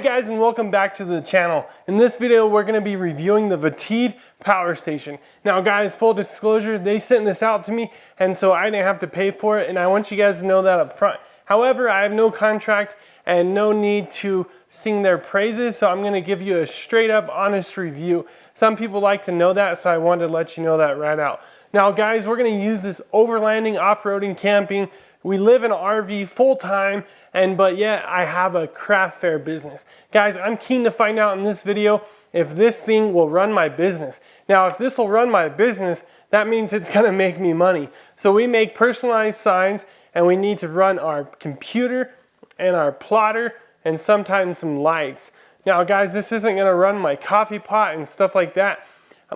Hey guys, and welcome back to the channel. In this video, we're going to be reviewing the VATID power station. Now guys, full disclosure, they sent this out to me, and so I didn't have to pay for it, and I want you guys to know that up front. However, I have no contract and no need to sing their praises, so I'm going to give you a straight up honest review. Some people like to know that, so I wanted to let you know that right out. Now guys, we're going to use this overlanding, off-roading, camping. We live in an RV full time, but yet I have a craft fair business. Guys, I'm keen to find out in this video if this thing will run my business. Now, if this will run my business, that means it's gonna make me money. So we make personalized signs, and we need to run our computer and our plotter and sometimes some lights. Now guys, this isn't gonna run my coffee pot and stuff like that,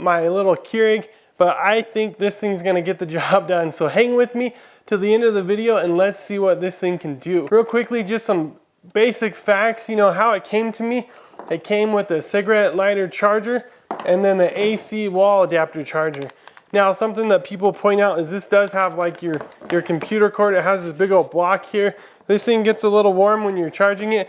my little Keurig, but I think this thing's gonna get the job done. So hang with me to the end of the video and let's see what this thing can do. Real quickly, just some basic facts. You know how it came to me? It came with a cigarette lighter charger and then the AC wall adapter charger. Now, something that people point out is this does have like your computer cord. It has this big old block here. This thing gets a little warm when you're charging it.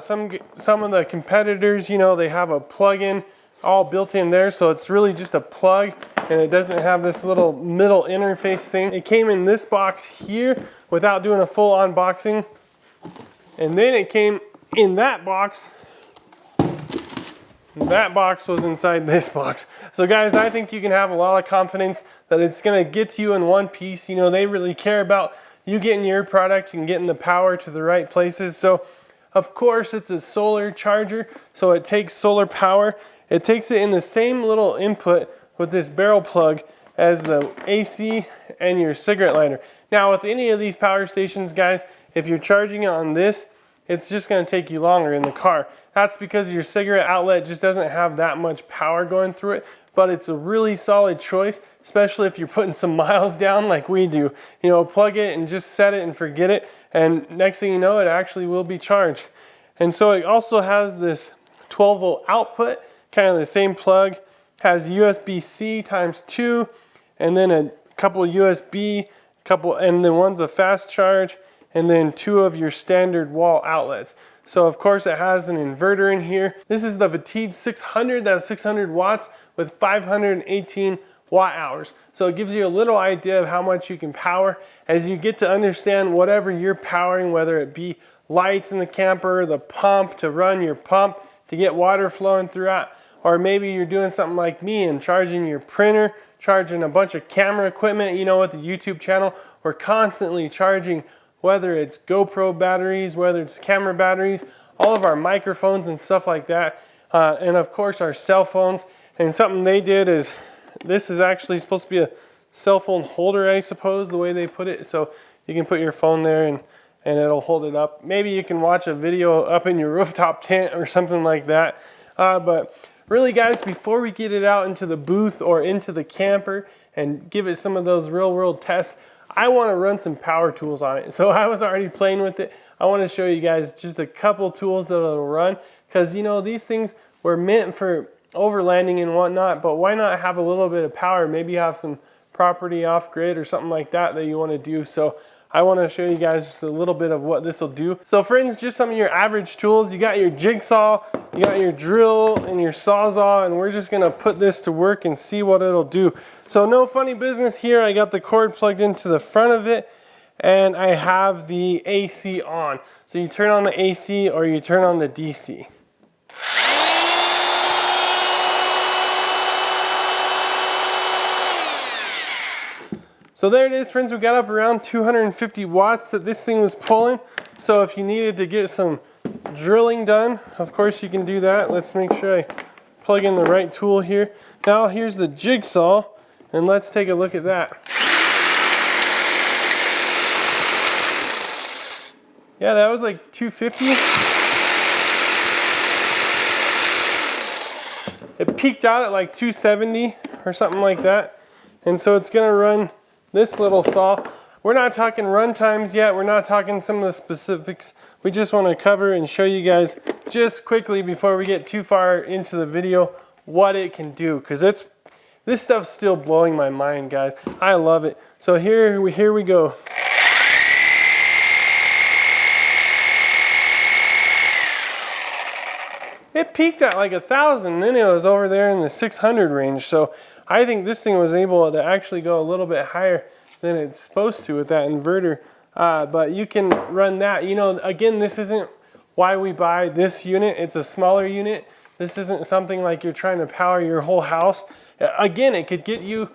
Some of the competitors, you know, they have a plug-in all built in there, so it's really just a plug and it doesn't have this little middle interface thing. It came in this box here without doing a full unboxing, and then it came in that box. That box was inside this box. So guys, I think you can have a lot of confidence that it's gonna get to you in one piece. You know, they really care about you getting your product and getting the power to the right places. So of course it's a solar charger, so it takes solar power. It takes it in the same little input with this barrel plug as the AC and your cigarette lighter. Now with any of these power stations, guys, if you're charging it on this, it's just going to take you longer in the car. That's because your cigarette outlet just doesn't have that much power going through it, but it's a really solid choice, especially if you're putting some miles down like we do. You know, plug it and just set it and forget it, and next thing you know, it actually will be charged. And so it also has this 12-volt output, kind of the same plug, has USB-C ×2, and then a couple USB, and then one's a fast charge, and then 2 of your standard wall outlets. So of course it has an inverter in here. This is the VATID 600, that's 600 watts with 518 watt hours. So it gives you a little idea of how much you can power as you get to understand whatever you're powering, whether it be lights in the camper, the pump to run your pump to get water flowing throughout, or maybe you're doing something like me and charging your printer, charging a bunch of camera equipment. You know, with the YouTube channel, we're constantly charging, whether it's GoPro batteries, whether it's camera batteries, all of our microphones and stuff like that, and of course our cell phones. And something they did is, this is actually supposed to be a cell phone holder, I suppose, the way they put it. So you can put your phone there and it'll hold it up. Maybe you can watch a video up in your rooftop tent or something like that. But really guys, before we get it out into the booth or into the camper and give it some of those real world tests, I want to run some power tools on it. So I was already playing with it. I want to show you guys just a couple tools that it'll run, because you know, these things were meant for overlanding and whatnot, but why not have a little bit of power? Maybe you have some property off grid or something like that that you want to do. So I want to show you guys just a little bit of what this will do. So friends, just some of your average tools. You got your jigsaw, you got your drill and your sawzall, and we're just gonna put this to work and see what it'll do. So no funny business here. I got the cord plugged into the front of it, and I have the AC on. So you turn on the AC or you turn on the DC. So there it is, friends. We got up around 250 watts that this thing was pulling. So if you needed to get some drilling done, of course you can do that. Let's make sure I plug in the right tool here. Now here's the jigsaw, and let's take a look at that. Yeah, that was like 250. It peaked out at like 270 or something like that. And so it's gonna run this little saw. We're not talking run times yet. We're not talking some of the specifics. We just want to cover and show you guys just quickly before we get too far into the video what it can do, because this stuff's still blowing my mind, guys. I love it. So here we go. it peaked at like 1,000, then it was over there in the 600 range. So I think this thing was able to actually go a little bit higher than it's supposed to with that inverter. But you can run that. You know, again, this isn't why we buy this unit. It's a smaller unit. This isn't something like you're trying to power your whole house. Again, it could get you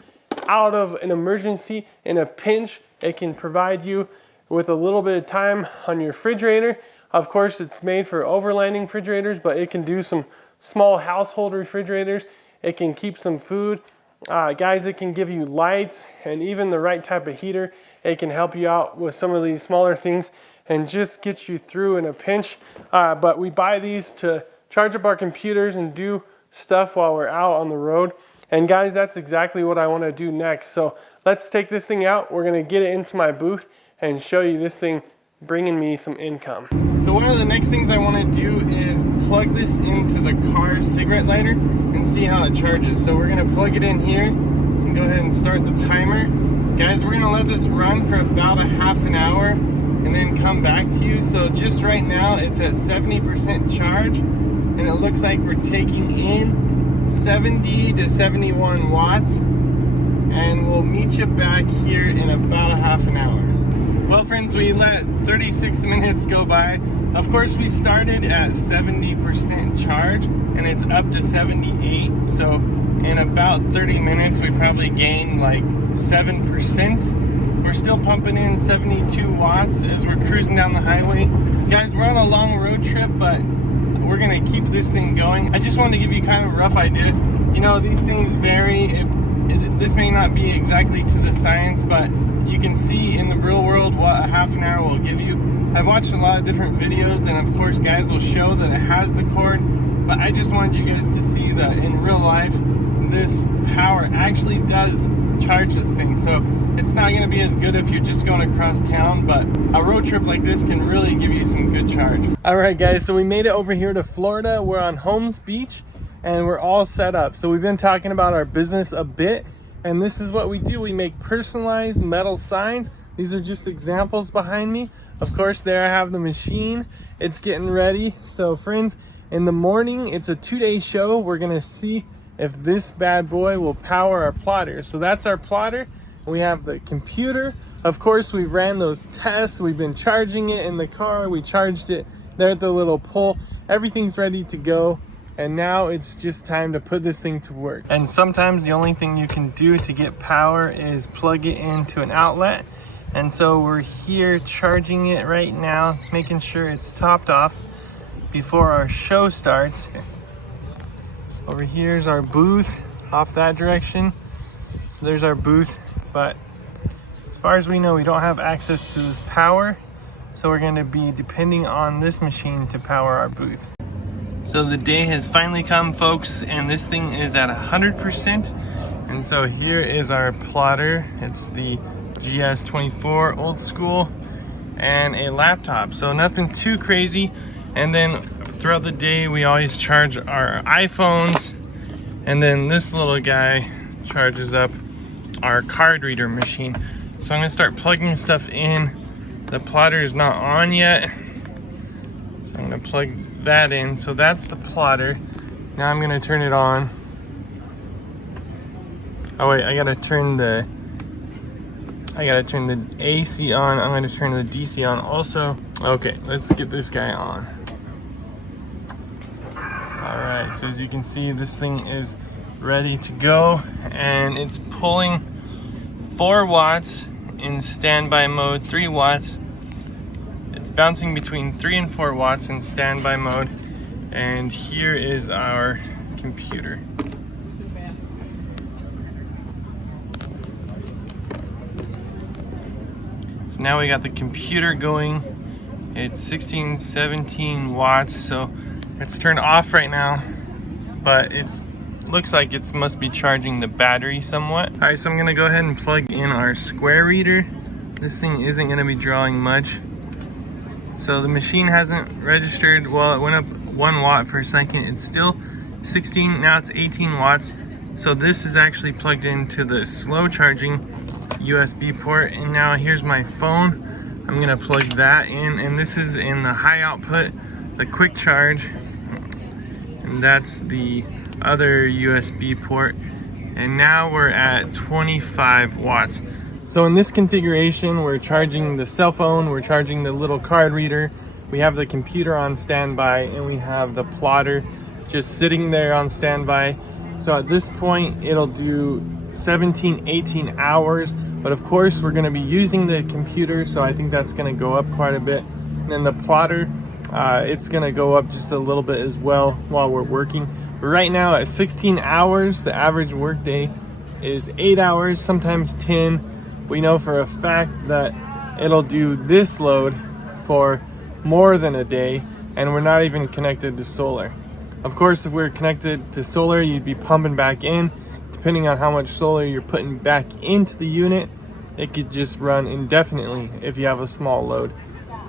out of an emergency in a pinch. It can provide you with a little bit of time on your refrigerator. Of course, it's made for overlanding refrigerators, but it can do some small household refrigerators. It can keep some food. Guys, it can give you lights and even the right type of heater. It can help you out with some of these smaller things and just get you through in a pinch. But we buy these to charge up our computers and do stuff while we're out on the road. And guys, that's exactly what I want to do next. So let's take this thing out. We're going to get it into my booth and show you this thing bringing me some income. So one of the next things I want to do is plug this into the car cigarette lighter and see how it charges. So we're going to plug it in here and go ahead and start the timer. Guys, we're going to let this run for about a half an hour and then come back to you. So just right now it's at 70% charge and it looks like we're taking in 70 to 71 watts, and we'll meet you back here in about a half an hour. Well friends, we let 36 minutes go by. Of course, we started at 70% charge and it's up to 78. So in about 30 minutes, we probably gained like 7%. We're still pumping in 72 watts as we're cruising down the highway. Guys, we're on a long road trip, but we're gonna keep this thing going. I just wanted to give you kind of a rough idea. You know, these things vary. This may not be exactly to the science, but you can see in the real world what a half an hour will give you. I've watched a lot of different videos, and of course guys will show that it has the cord, but I just wanted you guys to see that in real life this power actually does charge this thing. So it's not going to be as good if you're just going across town, but a road trip like this can really give you some good charge. All right guys, so we made it over here to Florida. We're on Holmes Beach and we're all set up. So we've been talking about our business a bit, and this is what we do. We make personalized metal signs. These are just examples behind me. Of course, there I have the machine. It's getting ready. So friends, in the morning, it's a 2-day show. We're gonna see if this bad boy will power our plotter. So that's our plotter. We have the computer. Of course, we ran those tests. We've been charging it in the car. We charged it there at the little pole. Everything's ready to go. And now it's just time to put this thing to work. And sometimes the only thing you can do to get power is plug it into an outlet. And so we're here charging it right now, making sure it's topped off before our show starts. Over here's our booth off that direction. So there's our booth, but as far as we know, we don't have access to this power. So we're gonna be depending on this machine to power our booth. So the day has finally come, folks, and this thing is at 100%. And so here is our plotter. It's the GS24 old school and a laptop. So nothing too crazy. And then throughout the day, we always charge our iPhones. And then this little guy charges up our card reader machine. So I'm gonna start plugging stuff in. The plotter is not on yet. So I'm gonna plug that in. So that's the plotter. Now I'm gonna turn it on. Oh wait, I gotta turn the AC on. I'm gonna turn the DC on also. Okay, let's get this guy on. Alright, so as you can see, this thing is ready to go, and it's pulling 4 watts in standby mode, 3 watts. It's bouncing between 3 and 4 watts in standby mode. And here is our computer. So now we got the computer going. It's 17 watts, so it's turned off right now, but it's looks like it must be charging the battery somewhat. All right, so I'm gonna go ahead and plug in our square reader. This thing isn't gonna be drawing much. So the machine hasn't registered. Well, it went up 1 watt for a second. It's still 16, now it's 18 watts. So this is actually plugged into the slow charging USB port. And now here's my phone. I'm gonna plug that in, and this is in the high output, the quick charge. and that's the other USB port. And now we're at 25 watts. So in this configuration, we're charging the cell phone, we're charging the little card reader, we have the computer on standby, and we have the plotter just sitting there on standby. So at this point, it'll do 17, 18 hours. But of course, we're gonna be using the computer, so I think that's gonna go up quite a bit. And then the plotter, it's gonna go up just a little bit as well while we're working. But right now at 16 hours, the average work day is 8 hours, sometimes 10. We know for a fact that it'll do this load for more than a day, and we're not even connected to solar. Of course, if we're connected to solar, you'd be pumping back in. Depending on how much solar you're putting back into the unit, it could just run indefinitely if you have a small load.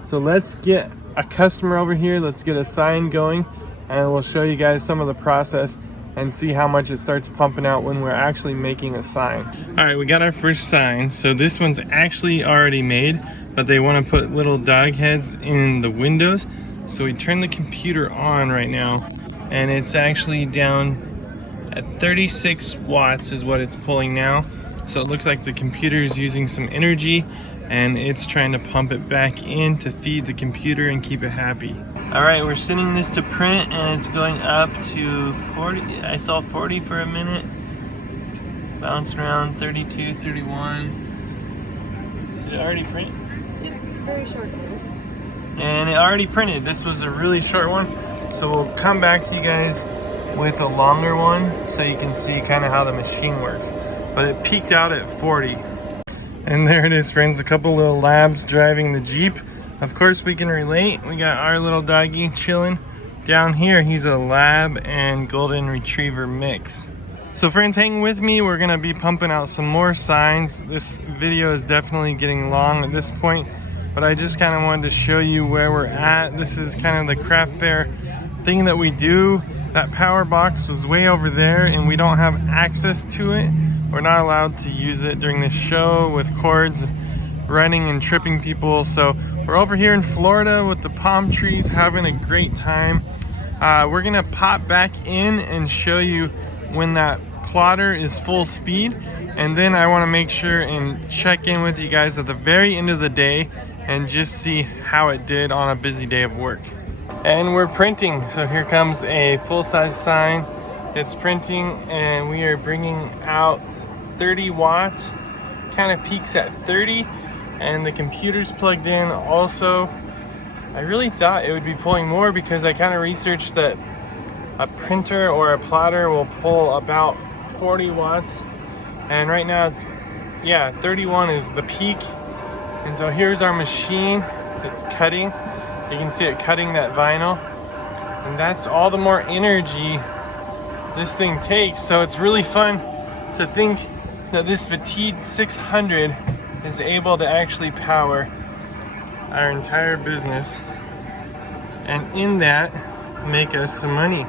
So let's get a customer over here, let's get a sign going, and we'll show you guys some of the process and see how much it starts pumping out when we're actually making a sign. All right, we got our first sign. So this one's actually already made, but they want to put little dog heads in the windows. So we turn the computer on right now, and it's actually down at 36 watts is what it's pulling now. So it looks like the computer is using some energy, and it's trying to pump it back in to feed the computer and keep it happy. All right, we're sending this to print, and it's going up to 40. I saw 40 for a minute. Bounce around 32, 31. Did it already print? Yep, it's very short. And it already printed. This was a really short one. So we'll come back to you guys with a longer one so you can see kind of how the machine works. But it peaked out at 40. And there it is, friends, a couple little labs driving the Jeep. Of course we can relate. We got our little doggy chilling. Down here, he's a lab and golden retriever mix. So friends, hang with me. We're gonna be pumping out some more signs. This video is definitely getting long at this point, but I just kind of wanted to show you where we're at. This is kind of the craft fair thing that we do. That power box was way over there, and we don't have access to it. We're not allowed to use it during the show with cords running and tripping people. So we're over here in Florida with the palm trees, having a great time. We're gonna pop back in and show you when that plotter is full speed, and then I want to make sure and check in with you guys at the very end of the day and just see how it did on a busy day of work. And we're printing, so here comes a full-size sign. It's printing, and we are bringing out 30 watts. Kind of peaks at 30, and the computer's plugged in also. I really thought it would be pulling more because I kind of researched that a printer or a plotter will pull about 40 watts, and right now it's, yeah, 31 is the peak. And so here's our machine. It's cutting. You can see it cutting that vinyl, and that's all the more energy this thing takes. So it's really fun to think that this VATID 600 is able to actually power our entire business, and in that make us some money.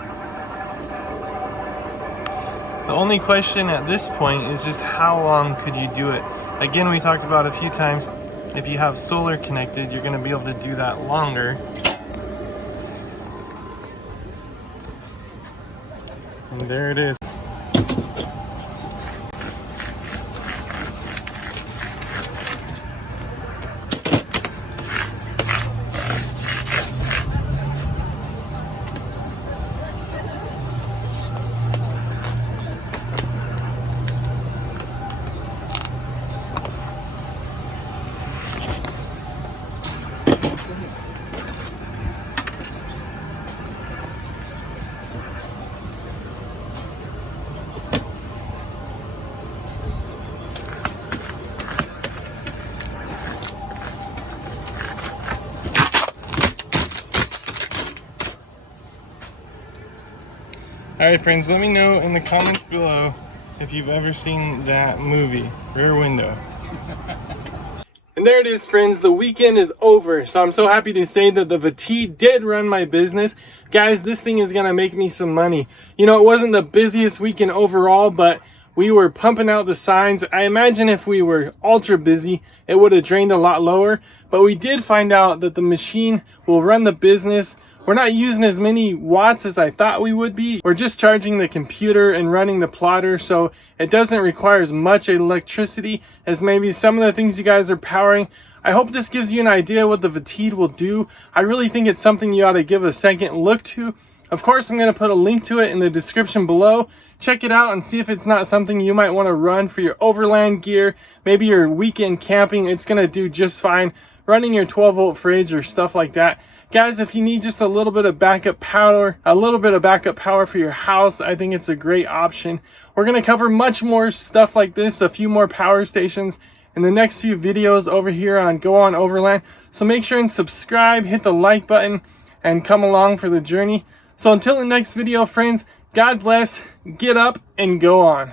The only question at this point is just how long could you do it? Again, we talked about a few times, if you have solar connected, you're going to be able to do that longer. And there it is. Alright friends, let me know in the comments below if you've ever seen that movie, Rear Window. And there it is, friends, the weekend is over. So I'm so happy to say that the VATID did run my business. Guys, this thing is gonna make me some money. You know, it wasn't the busiest weekend overall, but we were pumping out the signs. I imagine if we were ultra busy, it would have drained a lot lower, but we did find out that the machine will run the business we're not using as many watts as I thought we would be. We're just charging the computer and running the plotter, so it doesn't require as much electricity as maybe some of the things you guys are powering. I hope this gives you an idea what the VATID will do. I really think it's something you ought to give a second look to. Of course, I'm going to put a link to it in the description below. Check it out and see if it's not something you might want to run for your overland gear. Maybe your weekend camping, it's going to do just fine. Running your 12-volt fridge or stuff like that. Guys, if you need just a little bit of backup power, for your house, I think it's a great option. We're going to cover much more stuff like this, a few more power stations in the next few videos over here on Go On Overland. So make sure and subscribe, hit the like button, and come along for the journey. So until the next video, friends, God bless, get up and go on.